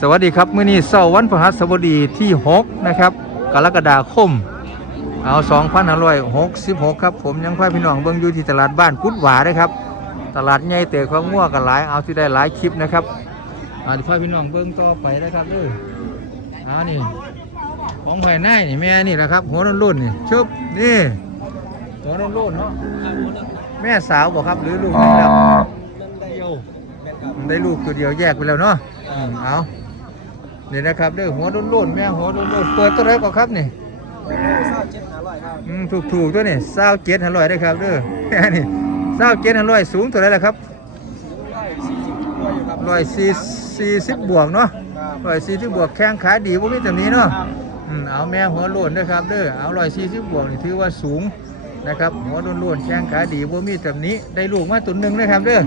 สวัสดีครับมื้อนี้เสาร์วันพฤหัสบดีที่6นะครับกรกฎาคม เอา2566 ครับ ผมยังพาพี่น้องเบิ่งอยู่ที่ตลาดบ้านกุดหวาเด้อครับ ตลาดใหญ่เตะของงัวกันหลายเอาที่ได้หลายคลิปนะครับเอาที่พาพี่น้องเบิ่งต่อไปนะครับเด้อเอานี่ของภายในนี่แม่นี่แหละครับหัวรุ่นๆนี่ชึบนี่หัวรุ่นๆเนาะแม่สาวบอกครับหรือลูกนี่แล้วได้ลูกตัวเดียวแยกไปแล้วเนาะอืมเอา นี่นะครับเด้อหัวรุ่นรุ่นๆแม่หัวรุ่นรุ่นๆเปิดตัวไหนก่อนครับนี่อืมถูกถูกๆตัวนี่เศร้าเจ็ดอร่อยได้อครับเด้อแม่นี่เศร้าเจ็ดอร่อยสูงตัวไหนล่ะครับร้อยสี่สี่สิบบวกเนาะร้อยสี่สิบบวกแข้งขาดีพวกนี้แบบนี้เนาะอืมเอาแม่หัวโล้นนะครับเด้อเอาร้อยสี่สิบบวกนี่ถือว่าสูงนะครับหัวล้วนๆแข้งขาดีบ่มีแบบนี้ได้ลูกมาตัวหนึ่งนะครับเด้อ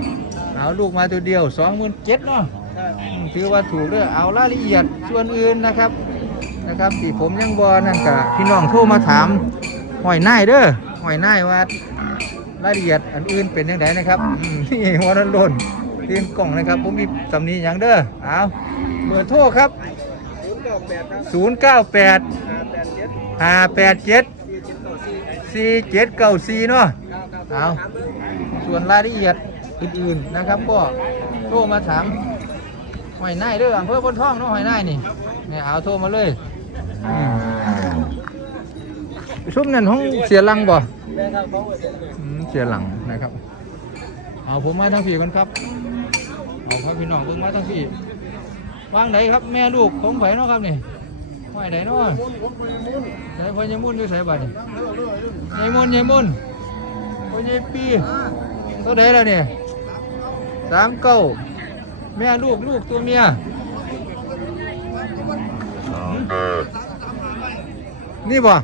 เอาลูกมาตัวเดียวสองหมื่นเจ็ดเนาะอืม ถือว่าถูกเด้อเอารายละเอียดส่วนอื่นนะครับนะครับที่ผมยังบอนั่นกะพี่น้องโทรมาถามหอยนายเด้อหอยนายว่ารายละเอียดอันอื่นเป็นยังไงนะครับนี่หัวล้วนๆเรีนกล่องนะครับผมมีตำหนี้อย่างเด้อเอาเบอร์โทรครับ 098 587สี่เจ็ดเก้าซีเนาะเอาส่วนรายละเอียดอื่นๆนะครับ ก็โทรมาถาม หอยนายเด้ออำเภอพนท่องเนาะหอยนายนี่เนี่ยเอาโทรมาเลยอืมชุบนั่นห้องเสียหลังบ่อืมเสียหลังนะครับ เอาผมมาทั้งพี่กันครับ เอาครับพี่น้องเพิ่งมาทั้งพี่วางไหนครับแม่ลูกของไผเนาะครับนี่ห้อยไหนเนาะใส่พญามุ่นด้วยใส่บัตรนี่ยายมนต์ยายมนต์โอ้ยายปีเท่าไหร่แล้วเนี่ยสามเก้า แม่ลูกลูกตัวเมียนี่บ่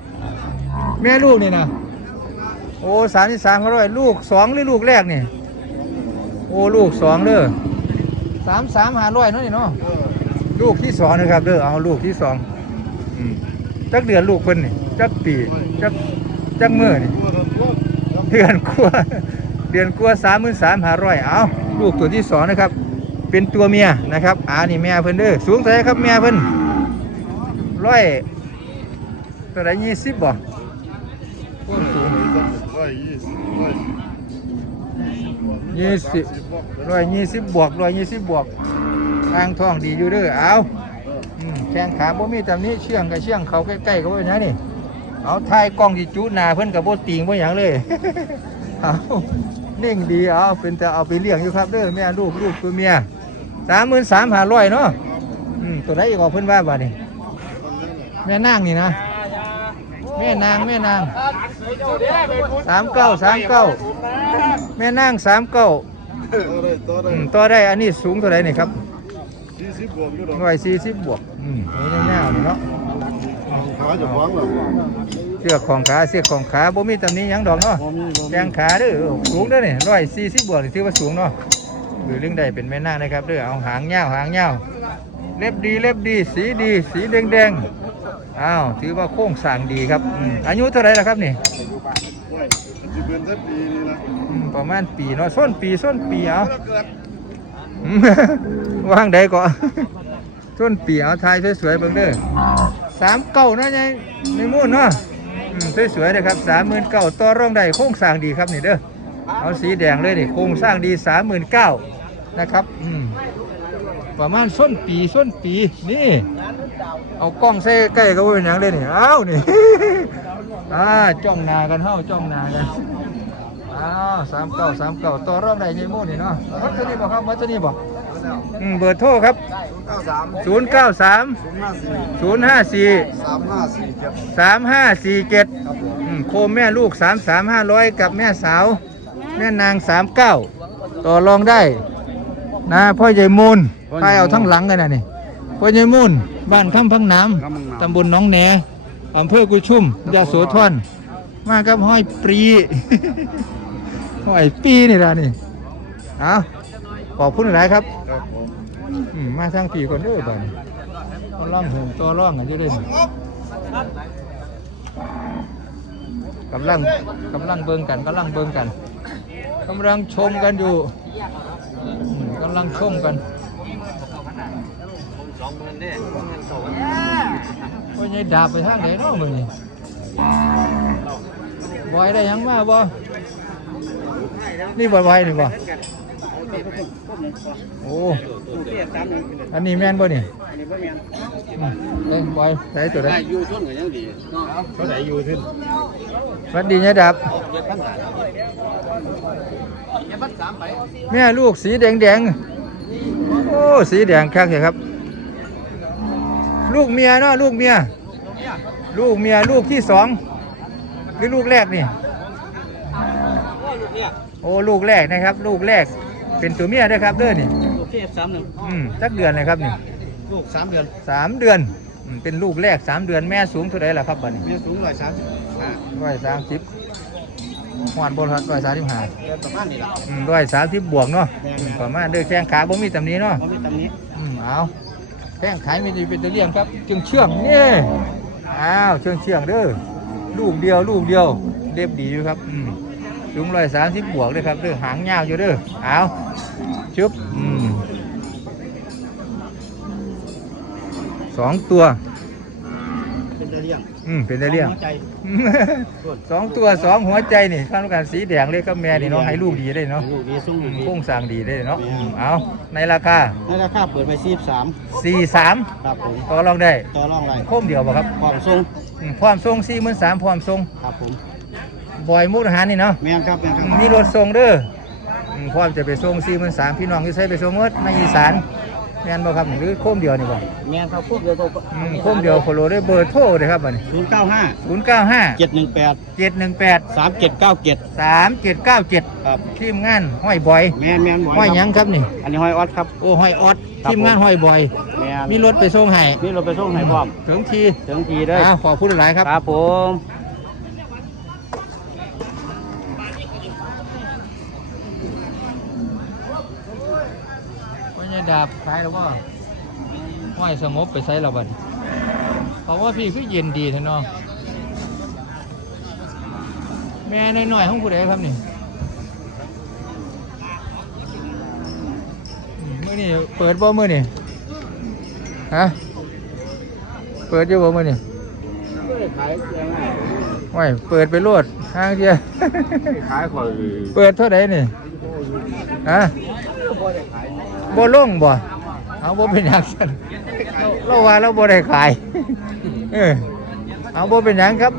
แม่ลูกนี่นะโอ้สามที่สามเขาร้อยลูกสองหรือลูกแรกนี่โอ้ลูกสองเด้อสามสามหาร้อยเนาะนี่เนาะลูกที่สองนะครับเด้อเอาลูกที่สองจักเดือนลูกเพิ่นนี่จักปีจักจักมือนี่เดือนกลัวเดือนกลัวสามหมื่นสามหาร้อยเอาลูกตัวที่สองนะครับ เป็นตัวเมียนะครับอ่านี่แม่เพิ่นเด้อสูงเท่าไรครับแม่เพิ่นร้อยเท่าไหรยี่สิบบ่โคตรสูงยี่สิบร้อยยี่สิบบวกร้อยยี่สิบบวกทางท้องดีอยู่เด้อเอาแข้งขาบ่มีตำหนี้เชื่องกับเชื่องเขาใกล้ๆก็ไว้นะนี่เอาถ่ายกล้องที่จุนาเพิ่นกับโบติงบ่หยังเลยเอานิ่งดีเอาเป็นแต่เอาไปเลี้ยงอยู่ครับเด้อแม่ลูกลูกตัวเมีย สามหมื่นสามหาร้อยเนาะอืมตัวไหนอีกออกเพิ่นว่าบ่านี่แม่นางนี่นะแม่นางแม่นางสามเก้าสามเก้าแม่นางสามเก้าต่อได้อันนี้สูงเท่าไหรนี่ครับร้อยสี่สิบบวกอืมนี่แน่ๆเนาะเสื้อของขาเสื้อของขาบ่มีตำนี้ยังดอกเนาะแขงขาเด้อสูงเด้อนี่ร้อยสี่สิบบวกถือว่าสูงเนาะ หรือเรื่องใดเป็นแม่นาคนะครับเด้อเอาหางยาวหางยาวเล็บดีเล็บดี สีดีสีแดงแดงอ้าวถือว่าโค้งสร้างดีครับอายุเท่าไหรล่ะครับนี่ประมาณปีเนาะส้นปีส้นปีเอาอืมวางใดก็ส้นปีเอาทายสวยๆเบิ่งเด้อสามเก้าเนาะยายในมุ่นเนาะสวยๆเลยครับสามหมื่นเก้าต่อร่องได้โครงสร้างดีครับนี่เด้อเอาสีแดงเลยนี่โครงสร้างดีสามหมื่นเก้า นะครับอืมประมาณส้นปีส้นปีนี่ เอากล้องใส่ใกล้ก็เป็นอย่างเลยนี่อ้าวนี่ อ่าจ้องหนากันเฮ้าจ้องหนากันอ้าวสามเก้าสามเก้าต่อรองได้ในหมู่นี่เนาะวัดตัวนี้บอกครับวัดตัวนี้บอกอืมเบอร์โทรครับเก้าสามศูนย์เก้าสามศูนย์ห้าสี่ศูนย์ห้าสี่สามห้าสี่เจ็ดสามห้าสี่เจ็ดครับผมอืมโคมแม่ลูกสามสามห้าร้อยกับแม่สาว แม่นางสามเก้าต่อรองได้ นะพ่อใหญ่มูลพายเอาทั้งหลังกันนะนี่พ่อใหญ่มูลบ้านคำพังน้ำตำบลหน้องแหนอำเภอกุยชุ่มยาโสธรมากับห้อยปรีห้อยปีนี่ละนี่เอาขอบคุณหลายครับครับผมอืมมาทางปีคนเด้อบ้านก็ล่องเหินตัวล่องกันอยู่เลยกำลังกำลังเบิ่งกันกำลังเบิ่งกันกำลังชมกันอยู่อืม กำลังชมกันสององหมื่นเด้สองหมื่นสองว่าไงดาบไปทางไหนเนาะมือนี่บอยได้ยังมาบ่นี่บอยบอยนี่บ่ โอ้อันนี้แม่นบ่นี่อืมเอ้ยบอยใส่ตัวใดได้อยู่ชนก็ยังดีเนาะเขาได้อยู่ขึ้นสวัสดีเนี่ยดาบเจ็ดพันหาเจ็ดพันสามไปแม่ลูกสีแดงแดงๆโอ้สีแดงคักเลยครับ ลูกเมียเนาะลูกเมีย ลูกเมียลูกที่สองหรือลูกแรกนี่ลูกเนี่ยโอ้ลูกแรกนะครับ ลูกแรก เป็นตัวเมียด้วยครับเด้อนี่ลูกที่สามหนึ่งอืมสักเดือนเลยครับนี่ลูกสามเดือนสามเดือนอืมเป็นลูกแรกสามเดือนแม่สูงเท่าไหร่ล่ะครับบัดนี้เมียสูงร้อยสามสิบห้าร้อยสามสิบหวานบนร้อยสามสิบห้าเดือนประมาณนี้แหละร้อยสามสิบบวกเนาะแม่นๆอืมประมาณเด้อแข้งขาบ่มีตำหนี้เนาะ เขามีตำหนี้อืมเอาแข้งขายมีดีเป็นตัวเลี้ยงครับจึงเชื่องนี่อ้าวเชื่องเชื่องเด้อลูกเดียวลูกเดียวเรียบดีอยู่ครับอืม สูงร้อยสามสิบบวกเลยครับเด้อหางยาวอยู่เด้อเอาชุบอืมสองตัว เป็นตะเลี่ยงอืมเป็นได้เลี้ยงหัวใจ สองตัวสองหัวใจนี่ข้างกันสีแดงเลยก็แม่นี่เนาะให้ลูกดีได้เนาะลูกดีสูงอืมดีโค้งสร้างดีได้เนาะอืมเอาในราคาในราคาเปิดไปสี่สาม43ครับผมต่อรองได้ต่อรองไรโค้มเดียวบ่ครับความทรงอืมพร้อมส่ง43พร้อมส่งครับผม บอยมุกอาหารนี่เนาะแม่นครับแม่นครับมีรถส่งเด้ออืมพร้อมจะไปส่ง43พี่น้องที่ใช้ไปส่งหมดในอีสานแม่นบ่ครับหรือโค้มเดียวนี่บ่แม่นครับพวกเดียวก็อืมโค้มเดียวโคโลได้เบอร์โทรเด้อครับบัดนี้ศูนย์เก้าห้า095เจ็ดหนึ่งแปด718สามเจ็ดเก้าเจ็ด3797ครับทีมงานห้อยบอยแม่นแม่นบ่ห้อยหยังครับนี่ อันนี้ห้อยออสครับ โอ้ห้อยออดครับ ทีมงานห้อยบอย แม่นมีรถไปส่งให้มีรถไปส่งให้พร้อมถึงทีถึงทีเด้ออ้าวขอพูดหลายๆครับ ครับผม ว่าไงดาบขายแล้วว่าห้อยสงบไปใส่เราบัดเพราะว่าพี่คือเย็นดีเถอะเนาะแม่น้อยๆของผู้ใดครับนี่มื่อนี่เปิดบ่มื่อนี่ฮะเปิดอยู่บ่มื่อนี่ไงห้อยเปิดไปโลดห้างเดียวขายขอยเปิดเท่าไหร่นี่ฮะ บ่ลงบ่เอาบ่เป็นหยังซั่นเราว่าเราบ่ได้ขายเออเอาบ่เป็นหยังครับ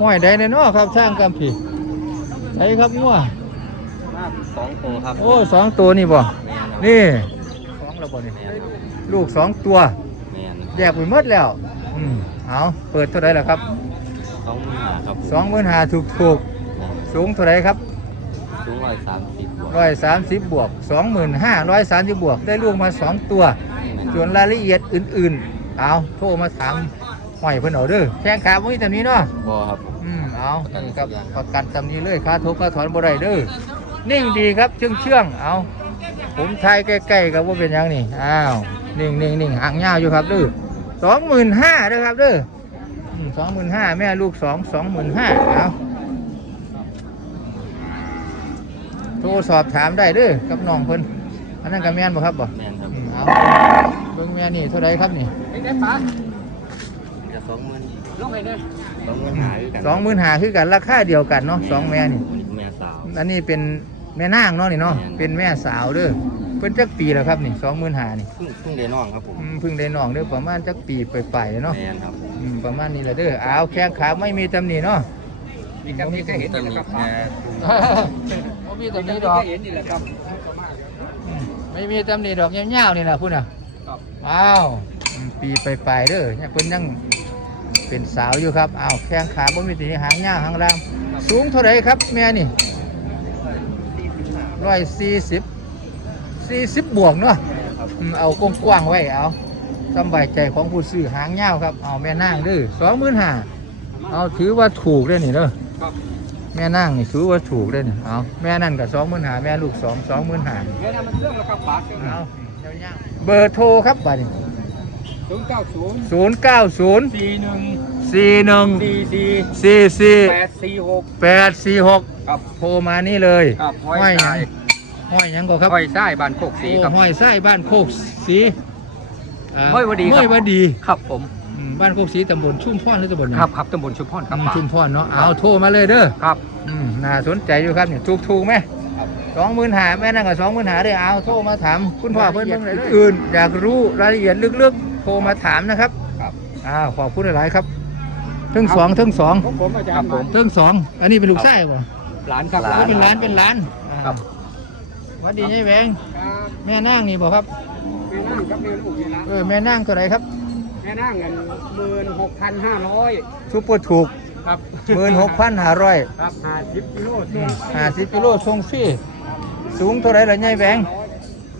ห้อยใดเนี่ยเนาะครับช่างกำผีใช่ครับงัวสองโตครับ โอ้สองตัวนี่บ่นี่สองแล้วบ่นี่ ลูกสองตัว แม่นแยกไปหมดแล้ว อืมเอาเปิดเท่าไหรล่ะครับสองหมื่นครับสองหมื่นห้าถูกถูกสูงเท่าไหรครับสูงร้อยสามสิบร้อยสามสิบบวกสองหมื่นห้าร้อยสามสิบบวกได้ลูกมาสองตัว ส่วนรายละเอียดอื่นๆ เอาโทรมาถามหอยเพิ่นเอาเด้อแข้งขาบ่มีแต่นี้เนาะ บอครับอืมเอานี่ครับประกันตำนี้เลยค่าทุกค่าถอนบ่ได้เด้อนิ่งดีครับเชื่องเชื่องๆเอา ผมทายใกล้ๆกับว่าเป็นหยังนี่ อ้าวนิ่งนิ่งนิ่งหางยาวอยู่ครับเด้อสองหมื่นห้าเด้อครับเด้อสองหมื่นห้าแม่ลูกสองสองหมื่นห้าเอาโทรสอบถามได้เด้อกับน้องเพิ่นอันนั้นกับแม่นบ่ครับบ่แม่นครับอืมเอาเบิ่งแม่นี่เท่าไรครับนี่จะสองหมื่นลงไปเลยสองหมื่นหายกันสองหมื่นห้าคือกันราคาเดียวกันเนาะสองแม่นี่แม่สาวอันนี้เป็น แม่นางเนาะนี่เนาะแม่นเป็นแม่สาวเด้อเพิ่นจักปีแล้วครับนี่สองหมื่นห้านี่เพิ่งเพิ่งได้น้องครับผมอืมเพิ่งได้น้องเด้อประมาณจักปีไปๆเนาะแม่นครับอืมประมาณนี้แหละเด้อเอาแข้งขาไม่มีตำหนิเนาะมีกับนี้ก็เห็นนี่แหละครับบ่มีตำหนิดอกเห็นนี่แหละครับอืมไม่มีตำหนิดอกยาวๆนี่ล่ะพุ่นน่ะครับอ้าวอืมปีไปๆเด้อเนี่ยเพิ่นยังเป็นสาวอยู่ครับอ้าวแข้งขาบ่มีตำหนิหางยาวหางลามสูงเท่าไหร่ครับแม่นี่ ร้อยสี่สิบสี่สิบบวกเนาะอืมเอากว้างๆไว้เอาสำบายใจของผู้ซื้อหางเงาวครับ เอาแม่นางเด้อสองหมื่นห้าเอาถือว่าถูกเลยนี่เด้อครับแม่นางนี่ถือว่าถูกเลยนี่เอาแม่นั่นกับสองหมื่นห้าแม่ลูกสองสองหมื่นห้าแม่น่ะมันเรื่องแล้วครับปากเอาเบอร์โทรครับบัดนี้ศูนย์เก้าศูนย์ศูนย์เก้าศูนย์สี่หนึ่งสี่หนึ่งสี่สี่สี่สี่แปดสี่หกแปดสี่หก ครับโทรมานี่เลยครับห้อยห้อยหยัทรางยห้อยหยังก็ครับห้อยไส้บานโคกสีครับ โอ้ห้อยไส้บ้านโคกสีอ่าห้อยวดีครับ ห้อยวดีครับผมอืมบ้านโคกสีตำบลชุ่มพรหรือตำบลหยังครับครับตำบลชุมพรครับอืมป่าชุ่มพรเนาะเอาโทรมาเลยเด้อครับ อืมน่าสนใจอยู่ครับเนี่ยถูกถูกไหมสองหมื่นหาแม่นั่งกับสองหมื่นหาเลยเอาโทรมาถามคุณพ่อเพื่อนเบิ่งเลยเด้ออื่นอยากรู้รายละเอียดลึกๆโทรมาถามนะครับครับอ้าวขอบคุณหลายๆครับทั้งสองทั้งสองผมผมอาจารย์ผมทั้งสองอันนี้เป็นลูกไส้ป่ะ หลานครับอ๋อเป็นร้านเป็นร้านครับ หวัดดียายแหวงครับแม่นางนี่บอกครับ แม่นั่งครับแม่ลูกนี่ละเออแม่นางตัวไหนครับแม่นั่งเงินหมื่นหกพันห้าร้อยซุปเปอร์ถูกครับหมื่นหกพันห้าร้อยครับห้าสิบกิโลส่วนห้าสิบกิโลทรงฟรีสูงเท่าไหรล่ะยายแหวง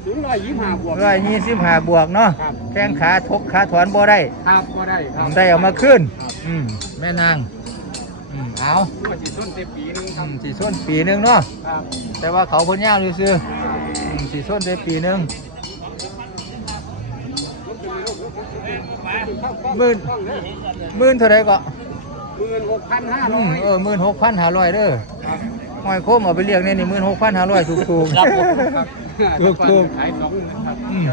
ถึงร้อยยี่สิบห้าบวกร้อยยี่สิบห้าบวกเนาะครับแข้งขาทกขาถอนบ่ได้ ครับก็ได้ครับได้เอามาขึ้นอืมแม่นางอืม เอามาจีส้นเต็มปีหนึงคอืรับมสีส้นปีหนึ่งเนาะครับแต่ว่าเขาเพ้นยาวซื่อๆอืมสีส้นได้ปีหนึ่งหมื่นหมื่นเท่าไหรก็หมื่นหกพันห้าอืร้อมยเออหมื่นหกพันห้าร้อยเด้อหอยโคมเอาไปเลี้ยงเนี่ยนี่หมื่นหกพันห้าร้อยถูกถูกๆครับผมครับถูกถูกขายสองหมื่นครับอืม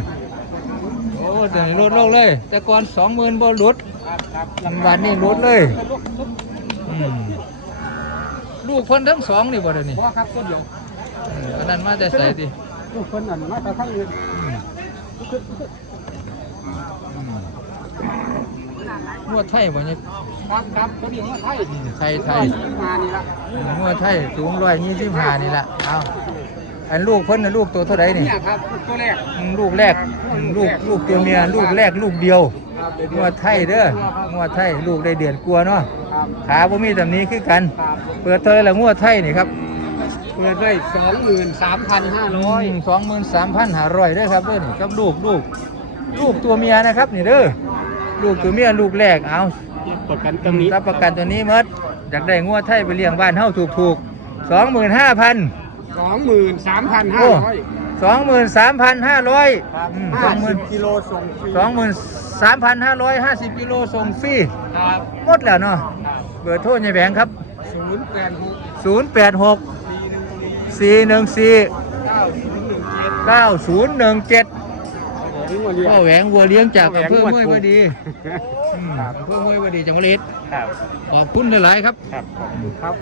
โอ้แต่นี่ลดลงเลย แต่ก่อนสองหมื่นบ่ลดครับครับวันนี้ลดเลยอืม ลูกเพิ่นทั้งสองนี่บ่เด้อนี่พอครับก็เดี๋ยวอืมอันนั้นมาแต่ใส่ดิลูกคนนั้นมาแต่ทั้งเงินอืมอืมงวดไทยบ่เนี่ยครับครับคนนี้มาไทยอืมไทยไทยมานี่ละอืมงวดไทยสูงร้อยยี่สิบห้านี่ละเอาอันลูกเพิ่นน่ะลูกตัวเท่าไหร่นี่เนี่ยครับตัวแรกอืมลูกแรกอืมลูกลูกตัวเมียลูกแรกลูกเดียวครับ งวดไทยเด้องวดไทยลูกได้เดือนกลัวาเนาะครับขาบ่มีแบบนี้คือกันครับเปิดเท่าไหร่ละงวดไทยนี่ครับเปิดไว้สองหมื่นสามพันห้าร้อยสองหมื่นสามพันห้าร้อยเด้อครับเด้อนี่ครับลูกลูกลูกตัวเมียนะครับนี่เด้อลูกตัวเมียลูกแรกเอาประกันตรงนี้รับประกันตัวนี้หมดอยากได้งวดไทยไปเลี้ยงบ้านเฮาถูกถูกสองหมื่นห้าพันสองหมื่นสามพันห้าโอ้ร้อยสองหมื่นสามพันห้าร้อยสห้าองหมื่สินบกิโลส่งฟรีสองหมื่น สามพันห้าร้อยห้าสิบกิโลส่งฟรีครับหมดแล้วเนาะเบอร์โทรยายแบงค์ครับ ศูนย์แปดหกศูนย์แปดหกสี่หนึ่งสี่สี่หนึ่งสี่เก้าศูนย์หนึ่งเจ็ดเก้าศูนย์หนึ่งเจ็ดถึงวันเดียวก็แหวงวัวเลี้ยงจากพ่อแหวอำงเภอวัวห้วยถูกวดีอืมครับอำเภอห้วยวดีจังหวัดเลยครับขอบคุณหลายๆครับ ครับครับ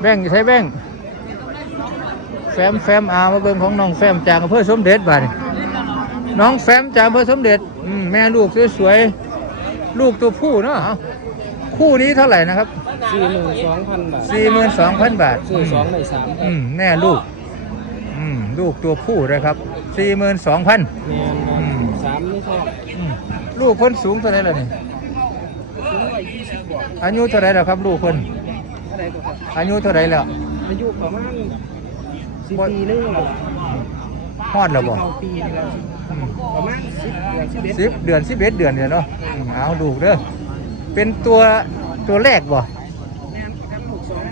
แบ่งใช้แบ่งแฟมแฟมอามาเบิ่งของน้องแฟมจากอำเภอสมเด็จบ่าดนี้ น้องแฟมจากอำเภอสมเด็จอืมแม่ลูกสวยๆ ลูกตัวผู้เนาะเอาคู่นี้เท่าไหร่นะครับสี่หมื่นสองพันบาทสี่หมื่นสองพันบาทซื้อสองในสามอืมแม่ลูกอืมลูกตัวผู้นะครับสี่หมื่นสองพันแม่นอืมสามนี่ชอบอืมลูกเพิ่นสูงเท่าไหร่ล่ะนี่ซื้อไว้ยี่สิบบาทอายุเท่าไหร่แล้วครับ ลูกเพิ่นอะไรก็ครับอายุเท่าไหร่แล้วอายุประมาณสิบปีนึงหรอฮอดแล้วบ่ เข้าปีนี่แล้วอืม ประมาณสิบเดือนสิบเอ็ดสิบเดือนสิบเอ็ดเดือนเนี่ยเนาะอืมเอาลูกเด้อเป็นตัวตัวแรกบ่แม่นประกันลูกสอง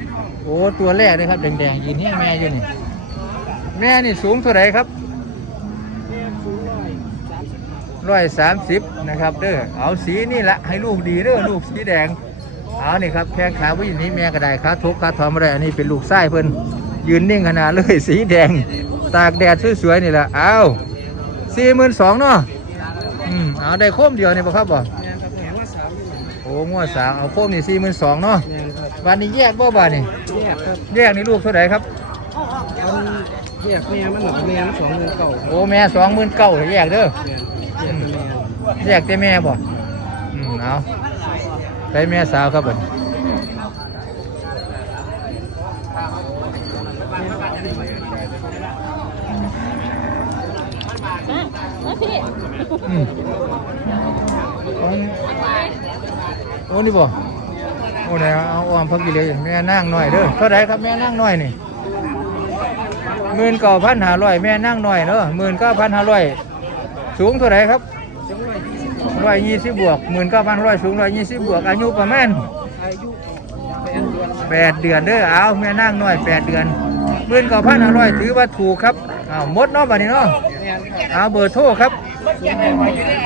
โอ้ตัวแรกเลยครับแดงๆยืนให้แม่อยู่นี่แม่นี่สูงเท่าไหร่ครับ แม่สูงร้อยสามสิบร้อยสามสิบนะครับเด้อเอาสีนี่ละให้ลูกดีเด้อลูกสีแดงเอานี่ครับแข้งขาผู้หญิงนี้แม่ก็ได้ขาทุกขาทอมอะไรอันนี้เป็นลูกไส้เพิ่นยืนนิ่งขนาดเลย สีแดง ตากแดดสวยๆนี่แหละเอา สี่หมื่นสองเนาะอืมเอาได้โคมเดียวนี่ป่ะครับบ่แม่นครับแม่นว่าสามนี่โอ้งัวสาวเอาโคมนี่สี่หมื่นสองเนาะแม่นครับวันนี้แยกบ่บ้านนี่แยกครับแยกนี่ลูกเท่าไหร่ครับมันแยกแม่มันหนักแม่มันสองหมื่นเก่าโอ้แม่สองหมื่นเก้าแยกเด้อแม่นแยกเป็นแม่แยกแต่แม่บ่อืมเอาใส่แม่สาวครับผ อืมของโอ้นี่บ่โอ้ไหนเอาอ้อมพักกิเลสแม่นั่งหน่อยเด้อเท่าไรครับแม่นั่งหน่อยนี่หมื่นเก้าพันห้าร้อยแม่นั่งหน่อยเนอะหมื่นเก้าพันห้าร้อยสูงเท่าไรครับร้อยยี่สิบบวกหมื่นเก้าพันร้อยสูงร้อยยี่สิบบวกอายุประมาณแปดเดือนเด้อเอาแม่นั่งหน้อยแปดเดือนหมื่นเก้าพันห้าร้อยถือว่าถูกครับเอาหมดเนาะบัดนี้เนาะเอาเบอร์โทรครับ ศ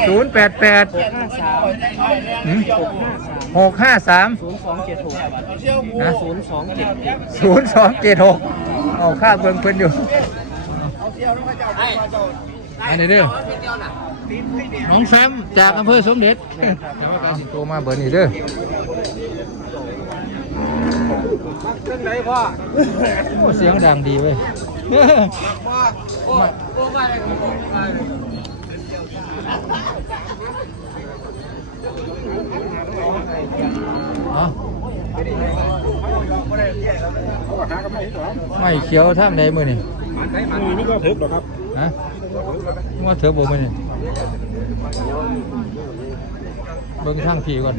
ศูนย์แปดแปดห้าสามหกห้าสามศูนย์สองเจ็ดหกนะศูนย์สองเจ็ดหกศูนย์สองเจ็ดหกเอาค่าเบิ่งเพิ่นอยู่อันนี้เด้อน้องแซมจากอำเภอสมเด็จเอาโทรมาเบอร์นี้เด้อเครื่องไหนพ่อโอ้เสียงดังดีเว้ยเอา ไม่เขียวท่ามใดมือนี่นี่ก็ถึกหรอครับฮะว่าเถอะบ่มือนี่เบิ่งทางผีก่อน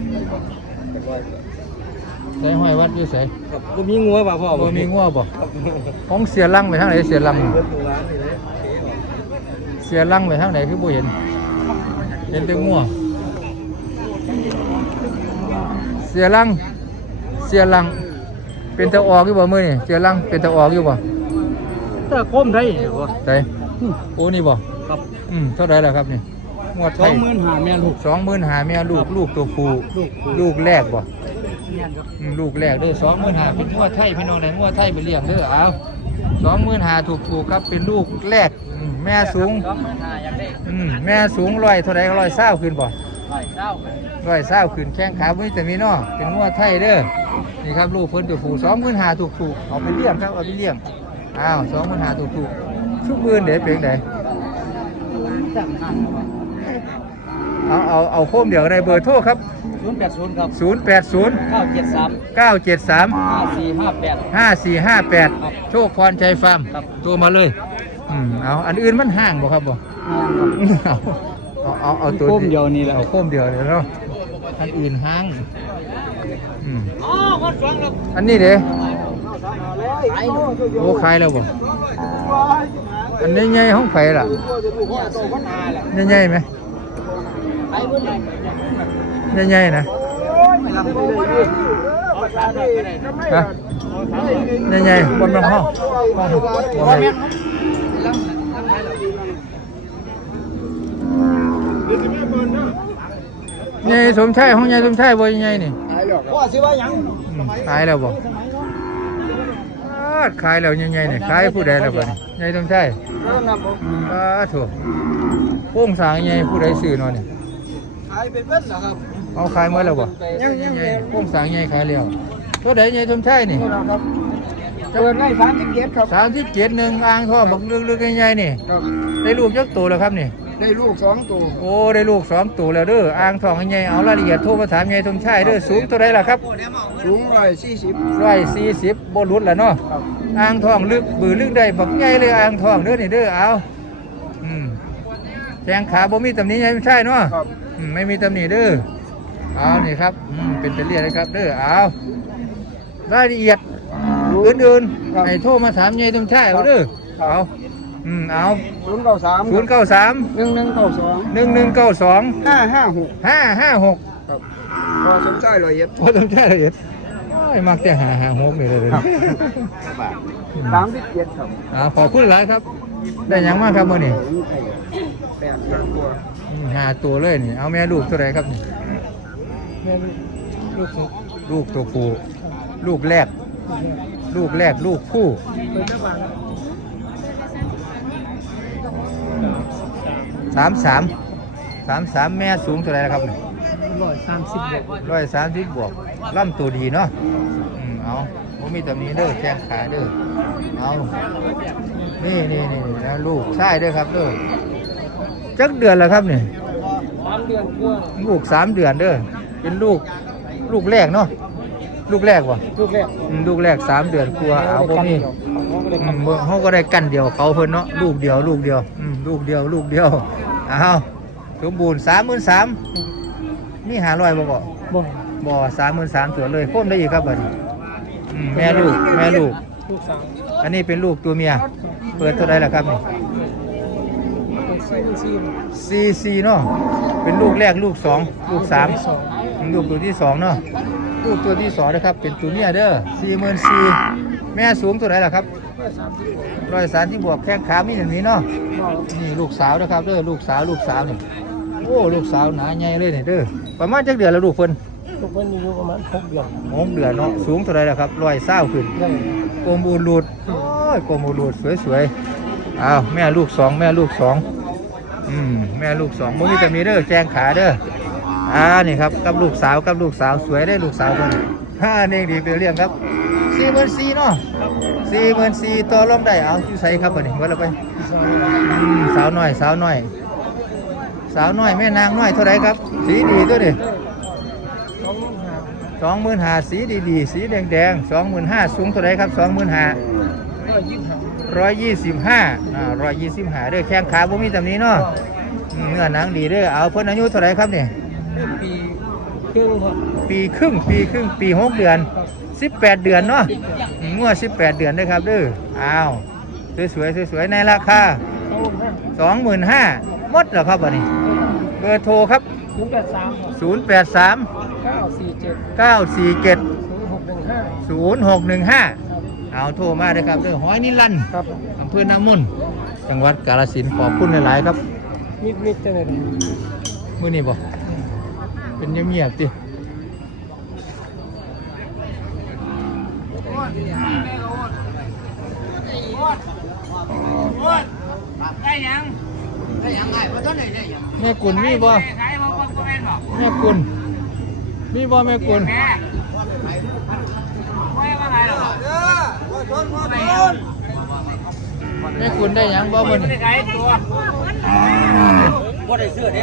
ใส่ห้อยวัดอยู่ใส่ครับก็มีงัวป่ะพ่อบ่มีงัวบ่ของเสียลังไปทางไหนเสียลังเสียลังไปทางไหนคือบ่เห็น เห็นแต่งัวเสียลังเสียลัง เป็นตะออกอยู่บ่มื้อนี่เสียลังเป็นตะออกอยู่บ่ถ้าคมได้เหรอใส่โอ้นี่บ่ครับอืมเท่าไหร่ล่ะครับนี่งัวไทสอยงหมื่นห้าแม่ลูกสองหมื่นหาแม่ลูกลูกตัวผู้ลูกลูกแรกบ่เมียนครับอืมลูกแรกเด้อสองหมื่นหาเป็นงัวไทยพี่น้องไหนงัวไทยไปเลี้ยงเด้อเอาสองหมื่นหาถูกถูกๆครับเป็นลูกแรกอืม แม่สูงสองหมื่นห้าอยากได้อืมแม่สูงร้อยเท่าไรร้อยเศร้าขึ้นบ่ร้อยเศร้าร้อยเศร้าขึ้นแข้งขาบ่มีแต่มีเนาะเป็นงัวไทยเด้อนี่ครับลูกเพิ่นตัวผู้สองหมื่นหาถูกถูกๆเอาไปเลี้ยงครับเอาไปเลี้ยงอ้าวสองหมื่นหาถูกถูกๆชุบมื่นเดี๋ยวเป็นไดสั่งห้าเอาเอาเอาโคมเดี๋ยวในเบอร์โทรครับ ศูนย์แปดศูนย์ครับ0 8 0 เก้าเจ็ดสาม9 7 3 ห้าสี่ห้าแปดห้าสี่ห้าแปดครับโชคพรใจฟาร์มครับ ตัวมาเลย อืมเอาอันอื่นมันห่างบ่ครับบ่เอาเอาเอาเอาตัวโคมเดียวนี่แหละเอาโคมเดียวเดี๋ยวเนาะอันอื่นห่างอืมอ๋อคนฟังครับอันนี้เด้ขายโอ้ขายแล้วบ่อันนี้ใหญ่ห้องไฟล่ะโตพันห้าแหละใหญ่ๆไหมขายเมื่อไหร่ใหญ่ๆนะไม่รับไม่ได้ด้วยเอาขายได้ก็ได้ฮะใหญ่ๆบนบนห้องห้อง บ่แม่นใหญ่สมชายห้องใหญ่สมชายบ่ใหญ่นี่พ่อซื้อว่ายังอืมขายแล้วบ่อาดขายแล้วใหญ่ๆนี่ขายผู้ใดแล้วบ่นี่ใหญ่ต้องใช่เริ่มนำผมปาถูกโค้งสร้างใหญ่ผู้ใดซื้อเนาะนี่ขายเป็นเบิ้ลเหรอครับเอาขายหมดแล้วบ่ยังยังใหญ่โค้งสร้างใหญ่ขายแล้วตัวใดใหญ่ต้องใช่นี่ครับ เปิดได้สามสิบเจ็ดครับ37นึงอ่างทองบักลึกๆใหญ่ๆนี่ ครับ ได้ลูกจักโตแล้วครับนี่ ได้ลูกสองตัวโอ้ได้ลูกสองตัวแล้วเด้ออ่างทองใหญ่เอารายละเอียดโทรมาถามใหญ่ต้องใช่เด้อสูงเท่าใดล่ะครับสูงร้อยสี่สิบ140บ่หลุดแล้วเนาะครับอ่างทองลึกบือลึกได้บักใหญ่เลยอ่างทองเด้อนี่เด้อเอาอืมแข้งขาบ่มีตำหนิใหญ่ไม่ใช่เนาะครับอืมไม่มีตำหนิเด้อเอานี่ครับอืมเป็นตะเลียดเลยครับเด้อเอารายละเอียด อื่นครับ ๆให้โทรมาถามใหญ่ต้องใช่เอาเด้อเอาอืมเอาศูนย์เก้าสามศูนย์เก้าสามหนึ่งหนึ่งเก้าสองหนึ่งหนึ่งเก้าสองห้าห้าหกห้าห้าหกครับพอสมใจร้อยเอ็ดพอต้องใช่ละเอียดโอ้ยมักจะหาหาหกนี่เลยเลยสามสิบเจ็ดครับอ่าขอบคุณหลายครับ ได้หยังมากครับมื่อนี้แปดพันตัวอืมหาตัวเลยนี่ เอาแม่ลูกเท่าไหรครับนี่แม่ลูกลูกตัวผู้ลูกแรก ลูกแรกลูกผู้สามสามสามสามแม่สูงเท่าไหรล่ะครับนี่ร้อยสามสิบเอ็ดร้อยสามสิบบวกล่ำตัวดีเนาะอืมเอาผมมีแต่นี้เด้อแข้งขาเด้อเอานี่นี่นี่นะลูกใช่เด้อครับเด้อจักเดือนแล้วครับนี่สามเดือนกว่าลูกสามเดือนเด้อเป็นลูกลูกแรกเนาะ ลูกแรกวะลูกแรกอืมลูกแรกสามเดือนกลัวเอาบ่มีอืมบ่เขาก็ได้กันเดียวเขาเพิ่นเนาะลูกเดียวลูกเดียวอืมลูกเดียวลูกเดียวเอาสมบูรณ์สามหมื่นสามนี่หาร้อยบ่บ่บ่บ่สามหมื่นสามตัวเลยโค้มได้อีกครับบัดนี้อืมแม่ลูกแม่ลูก ลูกสาวอันนี้เป็นลูกตัวเมีย เปิดเท่าไรล่ะครับนี่สี่สี่ซีซีเนาะเป็นลูกแรกลูกสองลูกสามสองลูกตัวที่สองเนาะ ลูกตัวที่สองนะครับ เป็นตัวเมียเด้อสี่หมื่นสี่แม่สูงตัวไหนล่ะครับเมื่อสามสิบร้อยสามสิบบวกแข้งขามีอย่างนี้เนาะนี่ลูกสาวนะครับเด้อลูกสาวลูกสาวนี่โอ้ลูกสาวหนาใหญ่เลยนี่เด้อประมาณจักเดือนแล้วลูกเพิ่นลูกเพิ่นมีอยู่ประมาณหกเดือนหกเดือนเนาะสูงเท่าไหรแล้วครับร้อยเศร้าขึ้นได้กลมอูรูดโอ้ยกลมอูรูดสวยๆอ้าวแม่ลูกสองแม่ลูกสองอืมแม่ลูกสองบ่มีแต่มีเด้อแจงขาเด้อ อ่านี่ครับกับลูกสาวกับลูกสาวสวยได้ลูกสาวคนนี้ฮ่านี่ดีเป็นเรื่องครับสี่หมื่นสี่เนาะสี่หมื่นสี่ต่อรองได้เอาอยู่ใส่ครับวันนี้ว่าเราไปสาวหน้อยสาวหน้อย สาวหน้อยแม่นางหน้อยเท่าไรครับ สีดีตัวนี้สองหมื่นห้าสองหมื่นห้าสีดีๆ สีแดงๆสองหมื่นห้าสูงเท่าไรครับสองหมื่นห้าร้อยยี่สิบห้าอ่าร้อยยี่สิบห้าเด้อแข้งขาบ่มีตำหนี้เนาะเนื้อหนังดีเด้อเอาเพิ่นอายุเท่าไรครับเนี่ย ปีครึ่งครับปีครึ่งปีครึ่งปีหกเดือนสิบแปดเดือนเนาะอืมงวดสิบแปดเดือนเด้อครับเด้ออ้าวสวยๆสวยๆในราคาสองหมื่นห้าสองหมื่นห้าหมดแล้วครับวันนี้เบอร์โทรครับศูนย์แปดสามศูนย์แปดสามเก้าสี่เจ็ดเก้าสี่เจ็ดศูนย์หกหนึ่งห้าศูนย์หกหนึ่งห้าเอาโทรมาเลยครับเด้อหอยนิรันดร์ครับอำเภอน้ำมุนจังหวัดกาฬสินธุ์ขอบคุณหลาย ๆ ครับ มิดมิดจังเลยมื้อนี้บ่ เป็นเงียบๆติแม่กุลมีบ่แม่กุลมีบ่แม่กุลแม่กุลได้หยังบ่มื้อนี้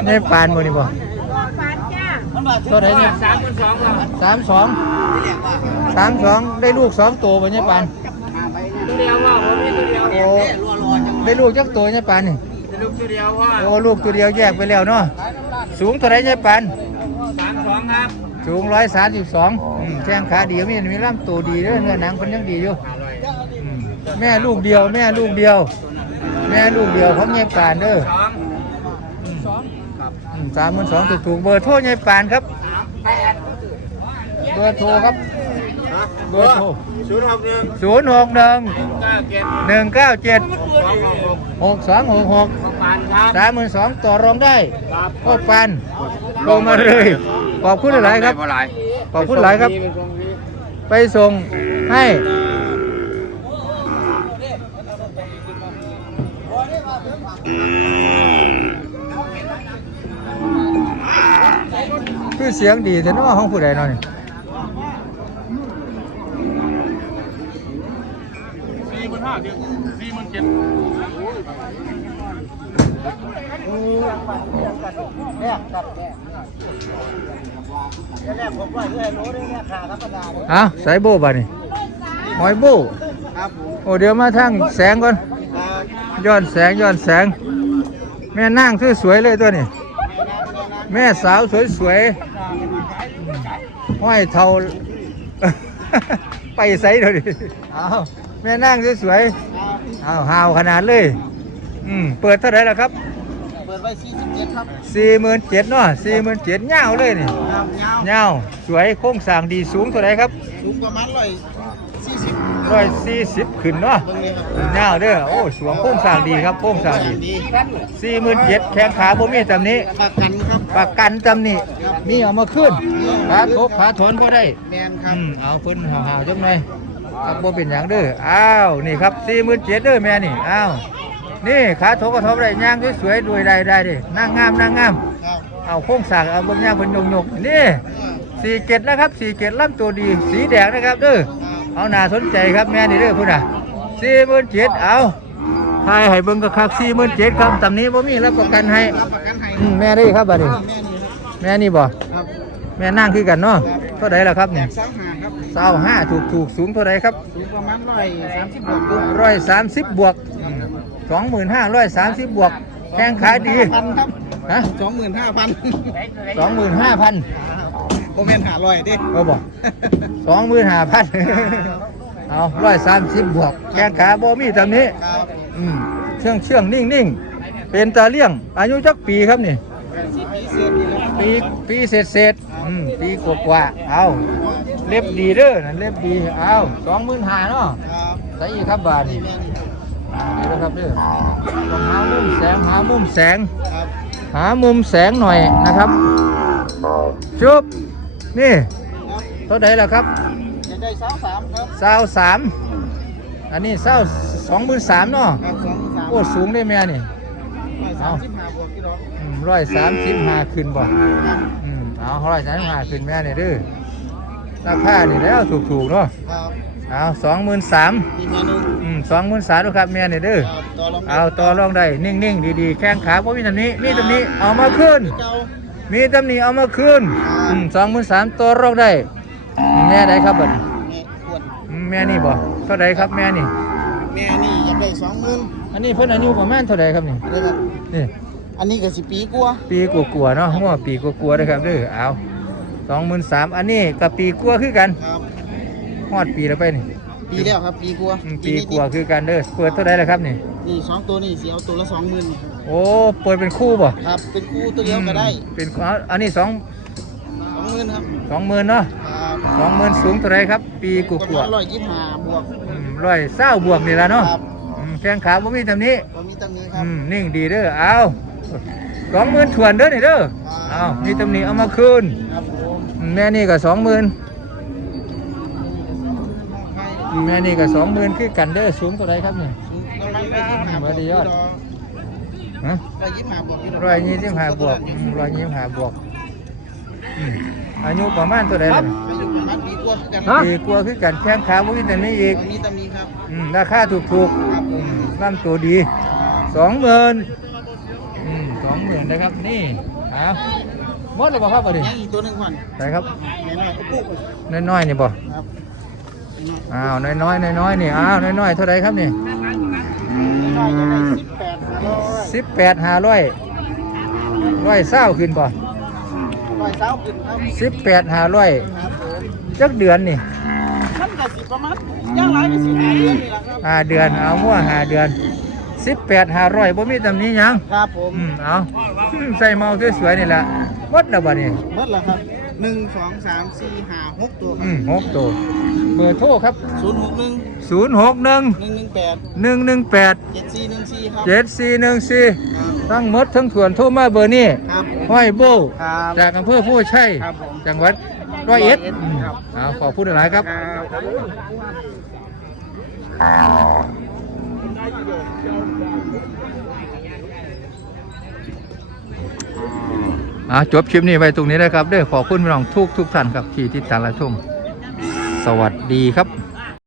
ในปานมื้อนี้บ่ เท่าไหร่เนี่ยสามพันสองครับสามสองสามสองได้ลูกสองตัวบ่เนี่ยปานตัวเดียวว่าผมมีตัวเดียวโอ้ได้ลูกจักตัวเนี่ยปานนี่ลูกตัวเดียวว่าโอ้ลูกตัวเดียวแยกไปแล้วเนาะสูงเท่าไหรเนี่ยปานสามสองครับสูงร้อยสามสิบสองแข้งขาดีมีมีลำตัวดีเด้อเนื้อหนังเป็นยังดีอยู่อืมแม่ลูกเดียว แม่ลูกเดียว แม่ลูกเดียวของเนี่ยปานเด้อสอง สามหมื่นสองถูกถูกๆเบอร์โทรเนี่ยปานครับ เบอร์โทรครับ เบอร์โทรศูนย์หกหนึ่งศูนย์หกหนึ่งเก้าเจ็ดหนึ่งเก้าเจ็ดสองหกหกหกสองหกหกประมาณครับสามหมื่นสองต่อรองได้ครับพ่อปานโทรมาเลยขอบคุณหลายๆครับหลายขอบคุณหลายครับ ไปส่งให้ คือเสียงดีแต่น้อห้องผู้ใดเนอนสี่หมื่นห้าเดียวสี่หมื่นเจ็ดอะใส่โบบ่านี่หอยโบครับผมโอ้เดี๋ยวมาทางแสงก่อนย้อนแสงย้อนแสง แม่นั่งสวยๆเลยตัวนี้ แม่สาวสวยๆ ห้อยเทา ไปใส่เลยเอาแม่นั่งสวยๆเอาหาวขนาดเลย อืมเปิดเท่าไหร่ล่ะครับ เปิดไว้สี่สิบเจ็ดครับสี่หมื่นเจ็ดเนาะสี่หมื่นเจ็ดเงาวเลยนี่ยาวยาวเงาวสวยโค้งสร้างดีสูงเท่าไหร่ครับ สูงประมาณร้อยสี่สิบ ร้อยสี่สิบขึ้นเนาะตรงนี้ครับเงาวเด้อโอ้สวงโค้งสร้างดีครับโค้งสร้างดีดีสี่หมื่นเจ็ดแข้งขาบ่มีตำหนี้ประกันครับประกันตำหนี้มีเอามาขึ้นขาทบขาทนบ่ได้แมนครัอืบมเอาเพิ่นห่าวๆจังไดครับบ่เป็นหยังเด้ออ้าวนี่ครับ47,000เด้อแม่นี่อ้าวนี่ขาทบก็ทบได้ย่างสวยๆด้วยได้ได้เด้นางงามนางงามครับเอาโค้งสร้างเอาเบิ่งย่างเพิ่นยกๆนี่47นะครับ47ลำตัวดีสีแดงนะครับเด้อ เอาน่าสนใจครับแม่นี่เด้อพุ่นน่ะ47,000เอาทายให้เบิ่งก็คัก47,000ครับตำหนี้บ่มีรับประกันให้รับประกันให้อืมแม่ได้ครับบัดนี้แม่นี่ครับแม่นี่บ่ครับแม่นั่งคือกันเนาะเท่าไดล่ะครับเนี่ยสาวหาครับสาวห้าถูกถูกสูงเท่าไดครับสูงประมาณร้อยสามสิบบวกดูร้อยสามสิบบวกสองหมื่นห้าร้อยสามสิบบวกแข้งขาดีพันครับฮะสองหมื่นห้าพันสองหมื่นห้าพันโมเมนหาร้อยดิก็บอกสองหมื่นห้าพันเอาร้อยสามสิบบวก แข้งขาบ่มีตำนี้ครับอืมเชื่องเชื่องนิ่งนิ่งเป็นตาเลี้ยง อายุจักปีครับนี่สิบปีเศษดีแล้วปีปีเศษเศษๆอืมปีกว่าๆเอาเล็บดีเด้อนั่นเล็บดีเอาสองหมื่นห้าเนาะครับใส่อีกครับบาทนี่นี่แม่นี่นี่นะครับเด้อต้องหามุมแสงหามุมแสงครับหามุมแสงหน่อยนะครับชุบ นี่ครับเท่าไหร่ล่ะครับจะได้สาวสามครับเศร้าสามอันนี้เศร้าสองหมื่นสามเนาะครับสองสามโอ้สูงได้แม่นี่ร้อยสามสิบห้าบวกกี่ดอกร้อยสามสิบห้าขึ้นบ่ครับอืมเอาร้อยสามสิบห้าขึ้นแม่นี่เด้อราคานี่แล้วถูกๆเนาะครับเอาสองหมื่นสามนี่แม่หนึงอืมสองหมื่นสามครับแม่นี่เด้อครับต่อรองเอาต่อรองได้ นิ่งๆ ดีๆ แข้งขาเพราะมีตำหนี้ มีตำหนี้ เอามาขึ้นเก่า มีตำหนิเอามาคืนสองหมื่นสามตัวรอกได้ แม่ใดครับบัดแม่อ้วนแม่นี่บ่เท่าใดครับแม่นี่ แม่นี่อยากได้สองหมื่นอันนี้เพิ่นอายุประมาณเท่าใดครับนี่อะไรครับนี่ อันนี้ก็สิปีกว่าปีกลัวาๆเนาะหัวปีกลัวๆเด้อครับเด้อเอาสองหมื่นสามอันนี้กับปีกลัวคือกันครับฮอดปีแล้วไปนี่ ปีแล้วครับปีกว่าอืมปีกลัวาคือกันเด้อเปิดเท่าใดแล้วครับนี่ นี่สองตัวนี่เสียเอาตัวละสองหมื่นโอ้เปิดเป็นคู่บ่ครับ เป็นคู่ตัวเดียวก็ได้เป็นเอาอันนี้สองสองหมื่นครับสองหมื่นเนาะครับสองหมื่นสูงเท่าไรครับ ปีกประลัวมาณร้อยยี่สิบห้าบวกๆร้อยเศร้าบวกนี่ละเนาะครับอืมแข้งขาบ่มีตำหนี้ก็มีตั้งนี้ครัอืบมนิ่งดีเด้อเอาสองหมื่นถวนเด้อนี่เด้อเอามีตำหนิเอามาคืนครับผม แม่นี่ก็สองหมื่น แม่นี่ก็สองหมื่นคือกันเด้อสูงเท่าไรครับเนี่ยประมาณร้อยยี่สิบห้าบวกบ่ได้ยอด ฮะร้อยยี่สิบห้าบวกร้อยยี่สิบห้าบวกอืมร้อยยี่สิบห้าบวกอืมอายุประมาณเท่าไรล่ะอายุประมาณปีกว่าคือกันปีกลัวาคือกันแข้งขาบ่มีตำหนิอีกอันนี้ตั้งนี้ครับอืมราคาถูกถูกครับผมๆร่ำตัวดีสองหมื่นอืมสองหมื่นนะครับนี่เอาหมดแล้วบ่ครับบ่ดิยังอีกตัวหนึ่งพันไหนครับแม่แม่ปุ๊กน้อยๆนี่บ่ครับ อ้าวน้อยๆน้อยๆนี่อ้าวน้อยๆเท่าไรครับนี่น้อยจะได้สิบแปดห้าร้อยสิบแปดห้าร้อยร้อยเศร้าขึ้นบ่ร้อยเช้าขึ้นครับสิบแปดห้าร้อยครับผมจักเดือนนี่มันก็สิประมาณย่างไรก็สิบห้าเดือนนี่แหละครับห้าเดือนเอามั่วห้าเดือนสิบแปดห้าร้อยบ่มีตำหนี้ยังครับผมอืมเอาอืมใส่เมาสวยๆนี่แหละ หมดแล้วบ่นี่เบิดแล้วครับหนึ่งสองสามสี่ห้าหกตัวคอืรับมหกตัวเบอร์โทรครับศูนย์หกหนึ่งศูนย์หกหนึ่งหนึ่งหนึ่งแปดหนึ่งหนึ่งแปดเจ็ดสี่หนึ่งสี่ครับเจ็ดสี่หนึ่งสี่ครับทั้งหมดทั้งส่วนโทรมาเบอร์นี้ครับผมห้อยโบ ครับ จากอำเภอผู้ใช่ครับผมจังหวัดร้อยเอ็ดร้อยเอ็ดอืมครับเอาขอพูดหลายๆครับ อ่าจบคลิปนี้ไว้ตรงนี้นะครับเด้อขอบคุณพี่น้องทุกทุกท่านครับที่ติดตามและชมสวัสดีครับ